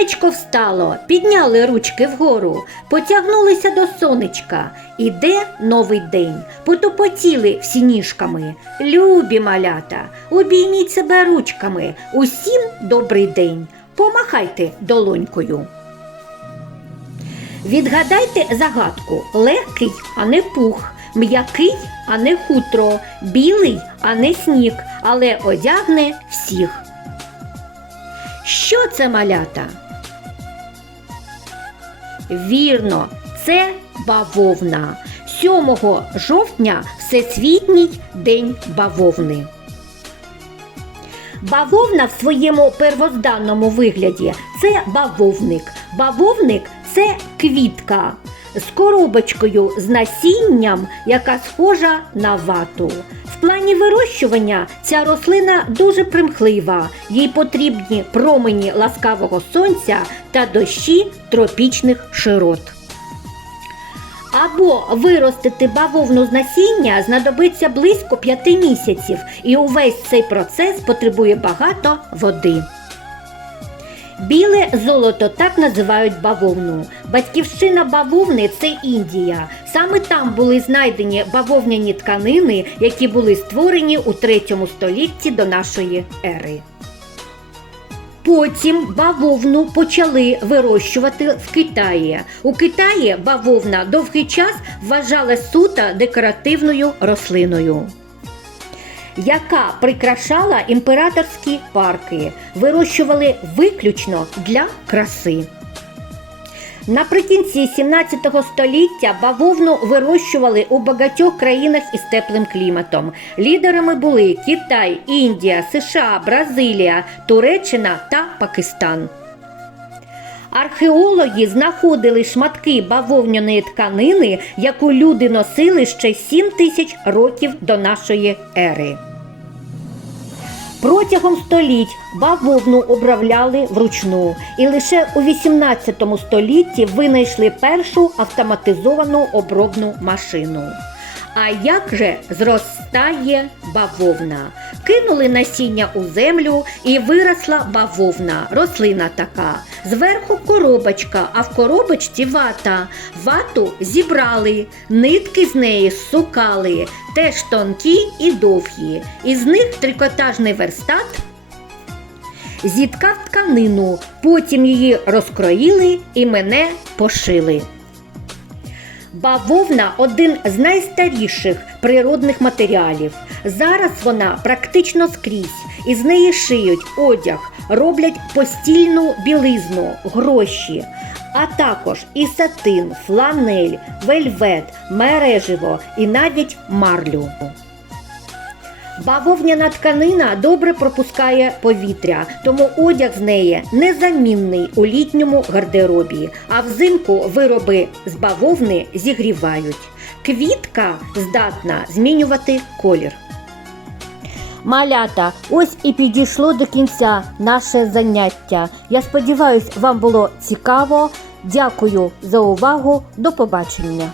Сонечко встало, підняли ручки вгору, потягнулися до сонечка. Іде новий день, потопотіли всі ніжками. Любі малята, обійміть себе ручками. Усім добрий день. Помахайте долонькою. Відгадайте загадку: легкий, а не пух, м'який, а не хутро, білий, а не сніг, але одягне всіх. Що це малята? Вірно, це бавовна. 7 жовтня Всесвітній день бавовни. Бавовна в своєму первозданному вигляді це бавовник. Бавовник це квітка з коробочкою з насінням, яка схожа на вату. Плані вирощування ця рослина дуже примхлива, їй потрібні промені ласкавого сонця та дощі тропічних широт. Або виростити бавовну з насіння знадобиться близько 5 місяців, і увесь цей процес потребує багато води. Біле золото так називають бавовну. Батьківщина бавовни це Індія. Саме там були знайдені бавовняні тканини, які були створені у 3 столітті до нашої ери. Потім бавовну почали вирощувати в Китаї. У Китаї бавовна довгий час вважалась суто декоративною рослиною яка прикрашала імператорські парки, вирощували виключно для краси. Наприкінці 17 століття бавовну вирощували у багатьох країнах із теплим кліматом. Лідерами були Китай, Індія, США, Бразилія, Туреччина та Пакистан. Археологи знаходили шматки бавовняної тканини, яку люди носили ще 7 тисяч років до нашої ери. Протягом століть бавовну обравляли вручну, і лише у 18 столітті винайшли першу автоматизовану обробну машину. А як же зростає бавовна? Кинули насіння у землю і виросла бавовна, рослина така. Зверху коробочка, а в коробочці вата. Вату зібрали, нитки з неї сукали, теж тонкі і довгі. Із них трикотажний верстат зіткав тканину, потім її розкроїли і мене пошили. Бавовна один з найстаріших природних матеріалів. Зараз вона практично скрізь. Із неї шиють одяг, роблять постільну білизну, гроші, а також і сатин, фланель, вельвет, мереживо і навіть марлю. Бавовняна тканина добре пропускає повітря, тому одяг з неї незамінний у літньому гардеробі, а взимку вироби з бавовни зігрівають. Квітка здатна змінювати колір. Малята, ось і підійшло до кінця наше заняття. Я сподіваюся, вам було цікаво. Дякую за увагу. До побачення.